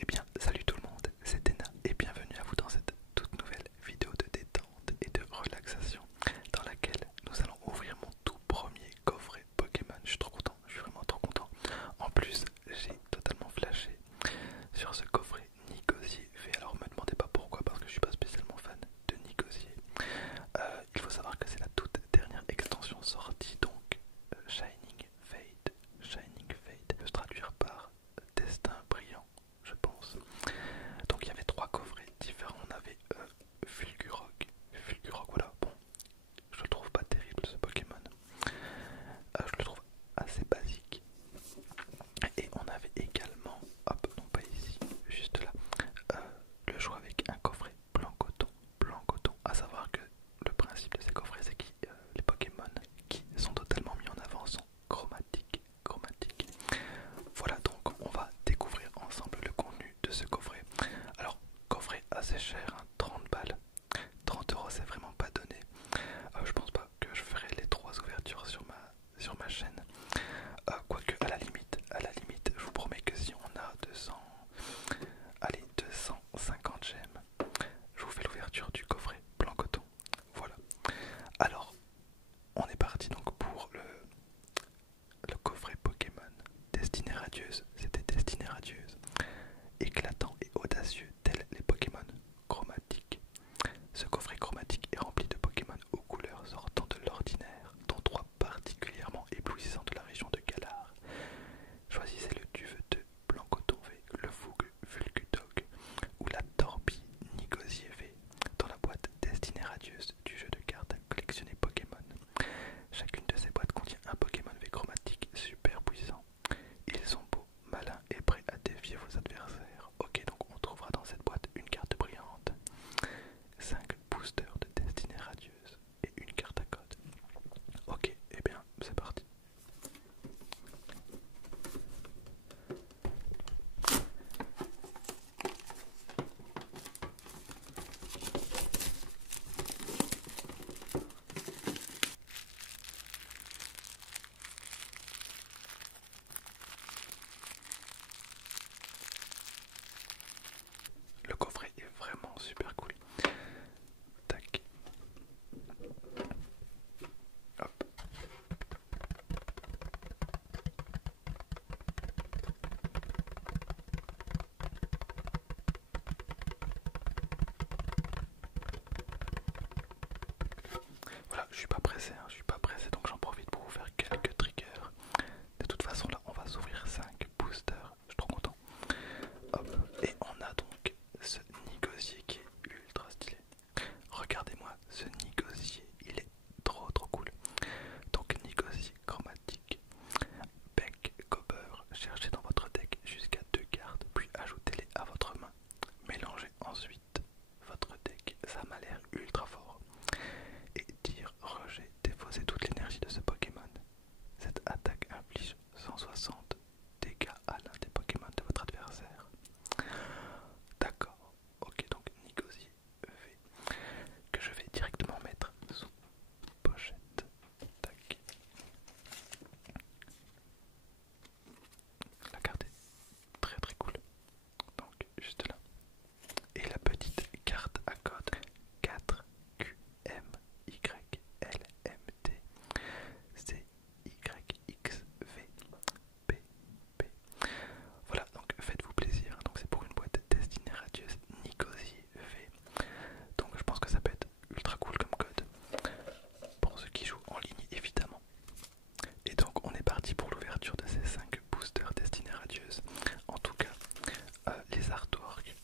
Eh bien, salut tout le monde, c'est Tena et bienvenue à vous dans cette toute nouvelle vidéo de détente et de relaxation dans laquelle nous allons ouvrir mon tout premier coffret Pokémon. Je suis trop content, je suis vraiment trop content. En plus, j'ai totalement flashé sur ce coffret Nicosier V. Alors, me demandez pas pourquoi, parce que je suis pas spécialement fan de Nicosier. Il faut savoir que c'est la toute dernière extension sortie, donc Shining Fate. Shining Fate peut se traduire par Destin brillant, je pense. Donc il y avait trois coffrets différents. On avait Fulgurok. Fulgurok, voilà, bon, je le trouve pas terrible ce Pokémon. Je le trouve assez basique. Et on avait également, hop, non pas ici, juste là, le choix avec un coffret blanc coton. Blanc coton, à savoir que le principe de ces coffrets, c'est que les Pokémon qui sont totalement mis en avant sont chromatiques. Chromatiques. Voilà, donc on va découvrir ensemble le contenu de ce coffret. Alors, coffret assez cher, hein, 30 balles. 30 € c'est vraiment pas donné. Je pense pas que je ferai les trois ouvertures sur ma chaîne. Quoique à la limite, je vous promets que si on a 250 gemmes, je vous fais l'ouverture du coffret blanc coton. Voilà. Alors, on est parti donc pour le coffret Pokémon Destinée radieuse. C'était Destinée radieuse. Éclatant et audacieux tels les Pokémon chromatiques. Ce coffret chromatique est rempli de Pokémon aux couleurs sortant de l'ordinaire, dont trois particulièrement éblouissants de la région de Galar. Choisissez le duveteux Blancoton V, le fougue Vulgudog ou la torpille Nicosier V dans la boîte Destinée radieuse du jeu de cartes collectionné Pokémon. Chacune de ces boîtes contient un Pokémon V chromatique super puissant. Ils sont beaux, malins et prêts à défier vos adversaires. Ok, donc on trouvera dans cette boîte une carte brillante, 5 boosters de Destinée radieuse et une carte à code. Ok, et bien c'est parti. Le coffret est vraiment super cool. Tac. Hop. Voilà, je suis pas pressé, hein, je suis pas pressé, donc j'en profite pour vous faire quelques triggers. De toute façon, là, on va s'ouvrir 5 boosters. Je suis trop content. Hop. Et on a donc ce Nicosier qui est ultra stylé. Regardez-moi ce Nicosier, il est trop cool. Donc Nicosier chromatique, bec, copper, cherchez dans votre deck jusqu'à 2 cartes, puis ajoutez-les à votre main. Mélangez ensuite votre deck, ça m'a l'air ultra fort. Et tir, rejet, défausez toute l'énergie de ce Pokémon. Cette attaque inflige 160 dégâts à l'un des Pokémon de votre adversaire. D'accord, ok, donc Nicosier V, que je vais directement mettre sous pochette. Tac. La carte est très cool. Donc juste là. Et la petite carte à code 4QMYLMT CYXVPP. Voilà, donc faites-vous plaisir. Donc c'est pour une boîte Destinée radieuse Nicosier V. Donc je pense que ça peut être ultra cool comme code pour ceux qui jouent en ligne évidemment. Et donc on est parti pour l'ouverture de ces 5 boosters Destinée radieuse. En tout cas, les artworks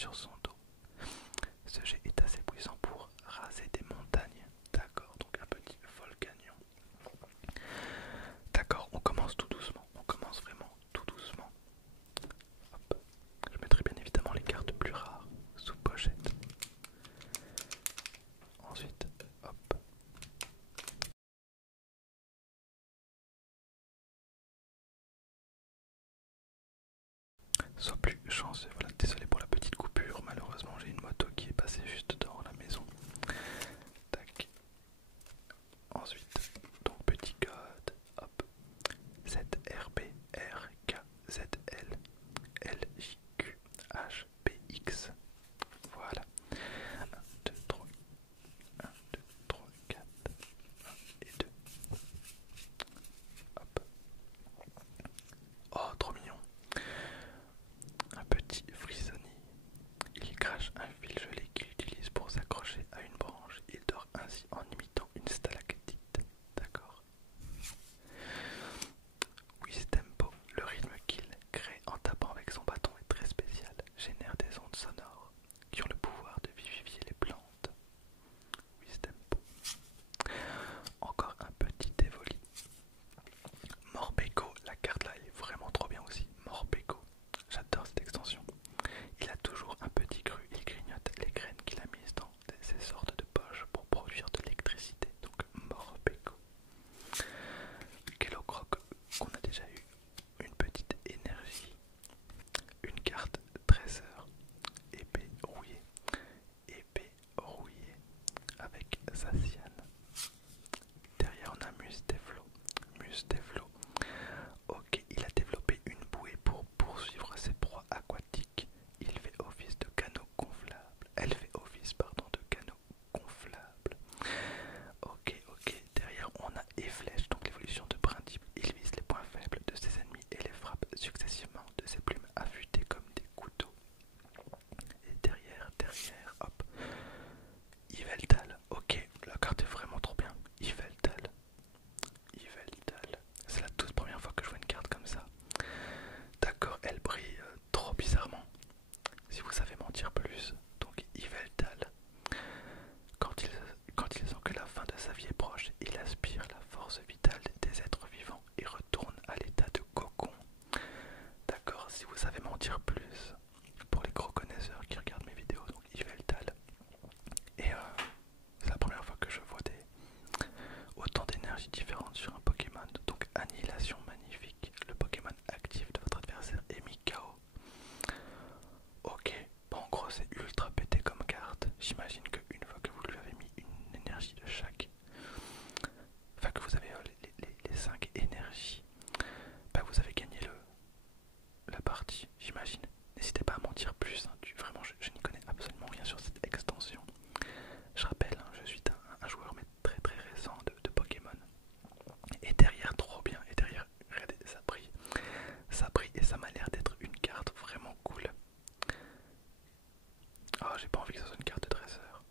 sur son dos. Ce jet est assez puissant pour raser des montagnes. D'accord, donc un petit volcanion. D'accord, on commence tout doucement. On commence vraiment tout doucement. Hop. Je mettrai bien évidemment les cartes plus rares sous pochette. Ensuite, hop. Sois plus chanceux. Voilà, désolé pour la petite coupure. Malheureusement, j'ai une moto qui est passée juste devant la maison. Tac. Ensuite, donc petit code. Hop. ZRBRKZL LJQHPX. Voilà. 1, 2, 3. 1, 2, 3, 4. 1 et 2. Hop. Oh, trop mignon. Un petit frisonnier. Il crache un fil gelé qu'il utilise pour s'accrocher à une branche. Il dort ainsi en imitant une stalactite. D'accord. Whistempo, le rythme qu'il crée en tapant avec son bâton est très spécial. Génère des ondes sonores qui ont le pouvoir de vivifier les plantes. Whistempo. Encore un petit évoli. Morpeko, la carte là est vraiment trop bien aussi. Morpeko, j'adore cette extension. Il a toujours un petit cru, il grignote les graines qu'il a mises dans ces sortes de poches pour produire de l'électricité. Donc Morpeko. Kellogg qu'on a déjà eu. Une petite énergie. Une carte trésor. Épée rouillée. Épée rouillée avec Zacian. Derrière on a Musteflo. Musteflo. Ok, il a développé une bouée pour poursuivre ses proies aquatiques. Il fait office de canot gonflable. Elle fait office, pardon, de canot gonflable. Ok, ok. Derrière on a Efflèche, donc l'évolution de Brindip. Il vise les points faibles de ses ennemis et les frappe successivement de ses plumes affûtées comme des couteaux. Et derrière, hop. Yveltal. Ok, la carte est vraiment trop bien. Yveltal. Yveltal. C'est la toute première fois que je vois une carte comme ça. D'accord, elle brille trop bizarrement. Si vous savez mentir plus, donc Yveltal. Quand il sent que la fin de sa vie est proche, il aspire la force vitale des êtres vivants et retourne à l'état de cocon. D'accord, si vous savez mentir plus, pour les gros connaisseurs qui regardent mes vidéos, donc Yveltal. Et c'est la première fois que je vois autant d'énergie différentes sur un Pokémon. Donc Annihilation magnifique. Le Pokémon actif de votre adversaire est mis KO. Ok, bon, en gros c'est ultra pété comme carte. J'imagine qu'une fois que vous lui avez mis une énergie de chaque, enfin que vous avez les 5 énergies, bah vous avez gagné la partie, j'imagine. N'hésitez pas à m'en dire plus, hein. Vraiment je n'y connais absolument rien sur cette extension. Je rappelle, hein, je suis un joueur mais très très récent de Pokémon. Et derrière, trop bien, et derrière, regardez, ça brille. Ça brille et ça m'a l'air d'être une carte vraiment cool. Oh, j'ai pas envie que ce soit une carte de dresseur.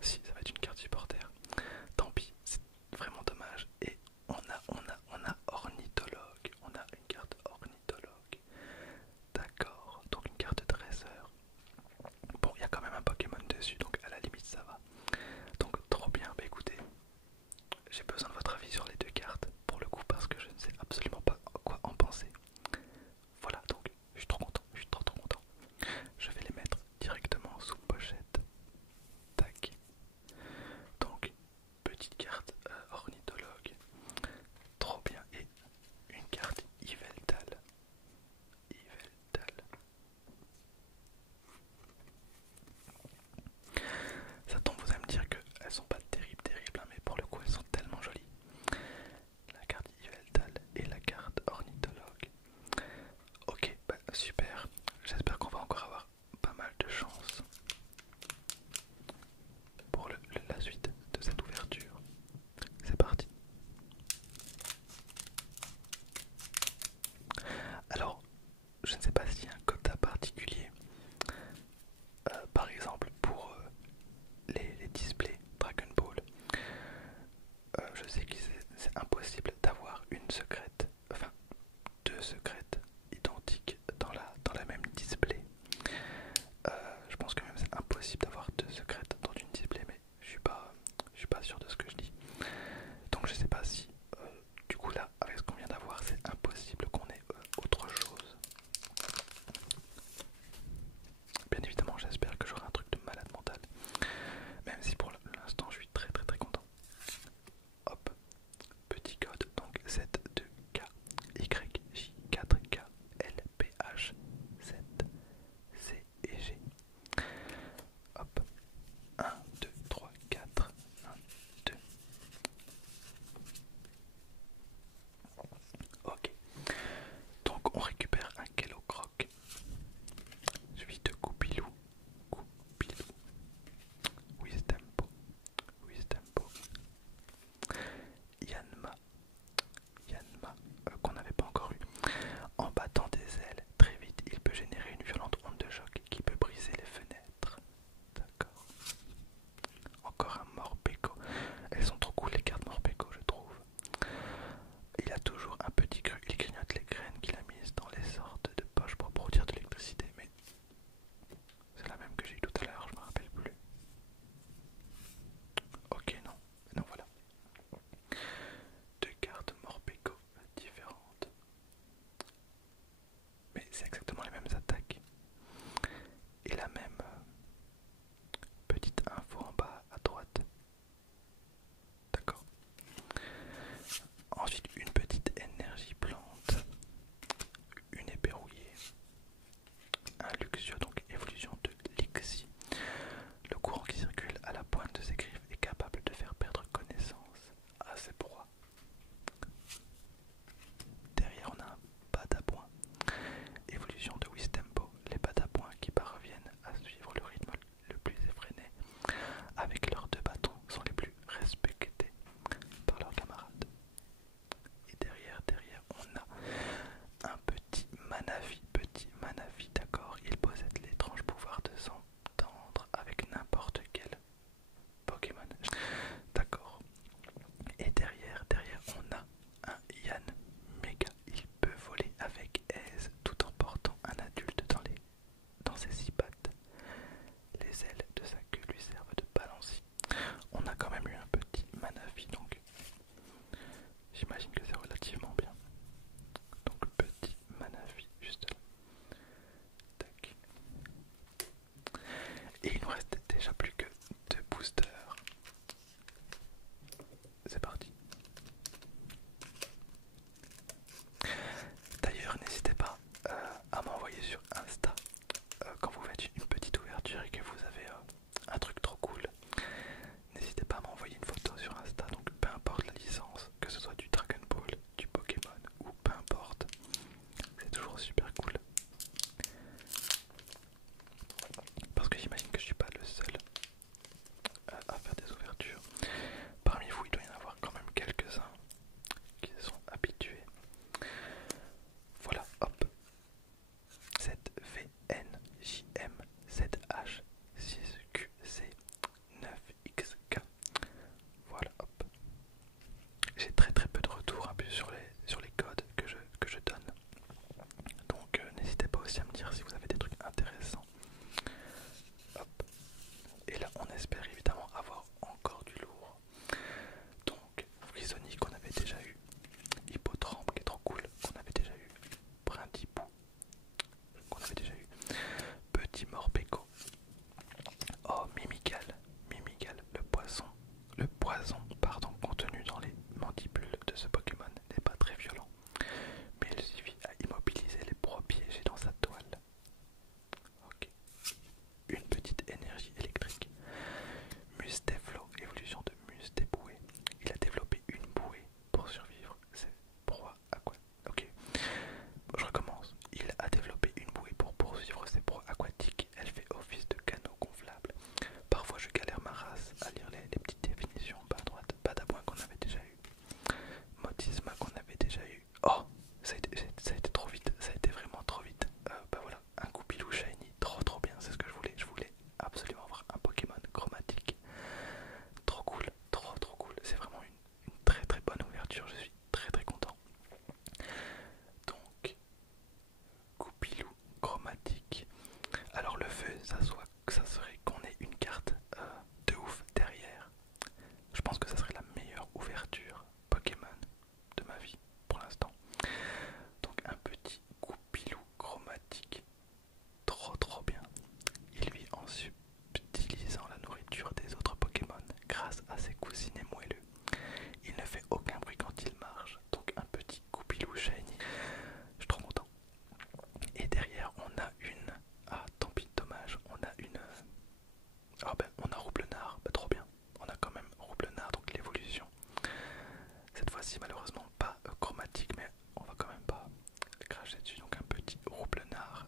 Si, ça va être une carte supporter. Tant pis, c'est vraiment dommage. Et on a ornithologue. On a une carte ornithologue. D'accord, donc une carte de dresseur. Bon, il y a quand même un Pokémon dessus, ça serait qu'on ait une carte de ouf derrière. Je pense que ça serait la meilleure ouverture Pokémon de ma vie pour l'instant. Donc un petit Goupilou chromatique, trop bien. Il vit en subtilisant la nourriture des autres Pokémon grâce à ses coussinets moelleux. Il ne fait aucun bruit quand il marche, donc un petit Goupilou shiny. Je suis trop content. Et derrière on a une... Ah tant pis, dommage, on a une... Ah ben on a Roublenard, bah, trop bien. On a quand même Roublenard, donc l'évolution. Cette fois-ci malheureusement pas chromatique, mais on va quand même pas cracher dessus. Donc un petit Roublenard.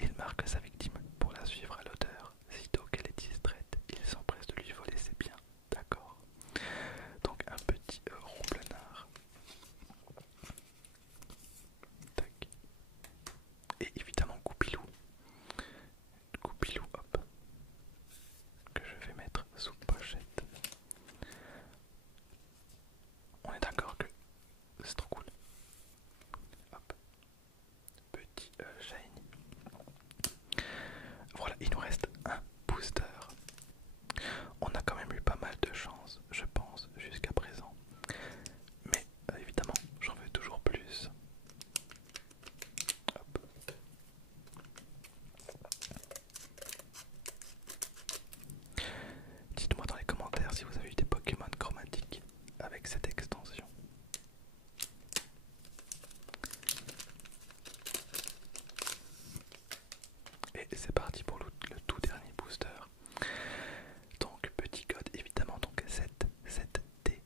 Il marque sa victime pour la suivre à l'odeur. Sitôt qu'elle est distraite, il s'empresse de lui voler ses biens. D'accord. Donc un petit Roublenard. Tac. Et évidemment Goupilou. Goupilou, hop. Que je vais mettre sous pochette. On est d'accord que c'est trop cool. Hop. Petit shiny. Voilà, il nous reste un booster. On a quand même eu pas mal de chance, je pense, jusqu'à présent. Mais évidemment, j'en veux toujours plus. Hop. Dites-moi dans les commentaires si vous avez eu des Pokémon chromatiques avec cette extension. Et c'est parti pour le tout dernier booster. Donc petit code évidemment, donc 7D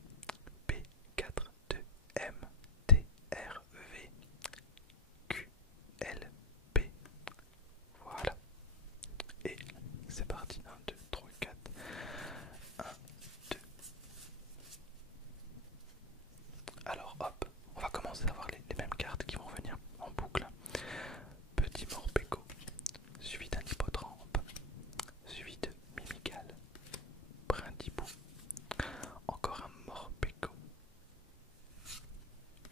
P42M TRV QLP. Voilà. Et c'est parti. 1, 2, 3, 4. 1, 2. Alors hop, on va commencer à voir les mêmes cartes qui vont venir en boucle. Petit Morpeko, suivi d'un hippotrampe, suivi de Mimigal, Brindibou, encore un Morpeko,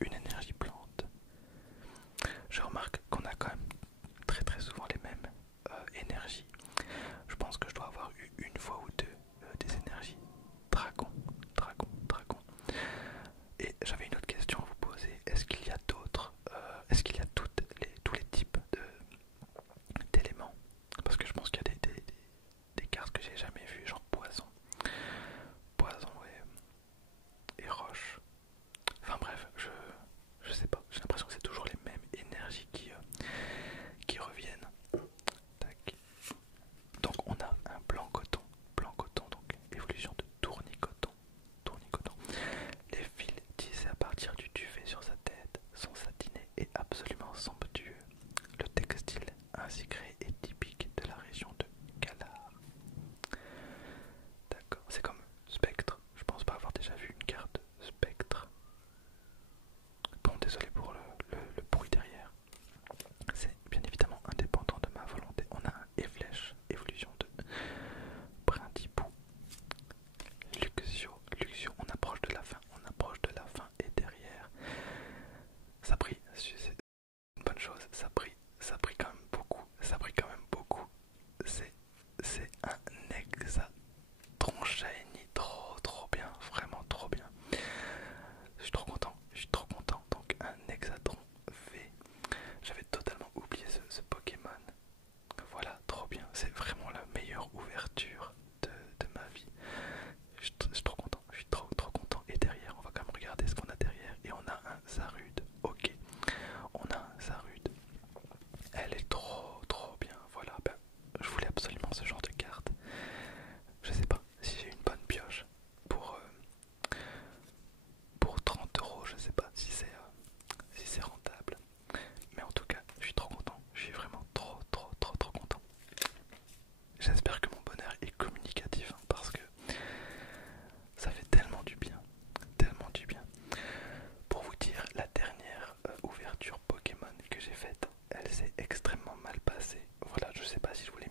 une énergie plante. Je remarque qu'on a quand même très souvent les mêmes énergies. Je pense que je dois avoir eu une fois ou deux des énergies dragon. Et j'avais une autre question à vous poser. Est-ce qu'il y a d'autres, est-ce qu'il y a tous les types d'éléments? Parce que je pense qu'il y a des cartes que j'ai jamais vues, genre poison et roche. Enfin bref, je sais pas. J'ai l'impression que c'est toujours les mêmes énergies qui reviennent. Tac. Donc on a un blanc coton, donc évolution de tournicoton. Les fils tissés à partir du duvet sur sa tête sont satinés et absolument somptueux. Le textile ainsi créé est typique de la région de Galar. D'accord, c'est comme Spectre. Je pense pas avoir déjà vu une carte Spectre. Bon, désolé pour le bruit derrière. C'est bien évidemment indépendant de ma volonté. On a un Efflèche, évolution de Brindibou. Luxio, on approche de la fin, et derrière, ça brille, c'est une bonne chose, ça brille quand même beaucoup, c'est un Hexatron shiny, trop bien, vraiment trop bien. Je suis trop content, donc un Hexatron V. J'avais totalement oublié ce Pokémon. Voilà, trop bien, c'est vraiment la meilleure ouverture de ma vie. Je suis trop content, trop content. Et derrière, on va quand même regarder ce qu'on a derrière. Et on a un Zarude, ok. On a un Zarude. Elle est trop bien, voilà. Ben, je voulais absolument ce genre de carte. Je sais pas si j'ai une bonne pioche pour 30 €, je sais pas si c'est rentable. Mais en tout cas, je suis trop content. Je suis vraiment trop content. J'espère que mon bonheur est communicatif, hein, parce que ça fait tellement du bien. Pour vous dire, la dernière ouverture Pokémon que j'ai faite, elle s'est extrêmement mal passée. Voilà, je sais pas si je voulais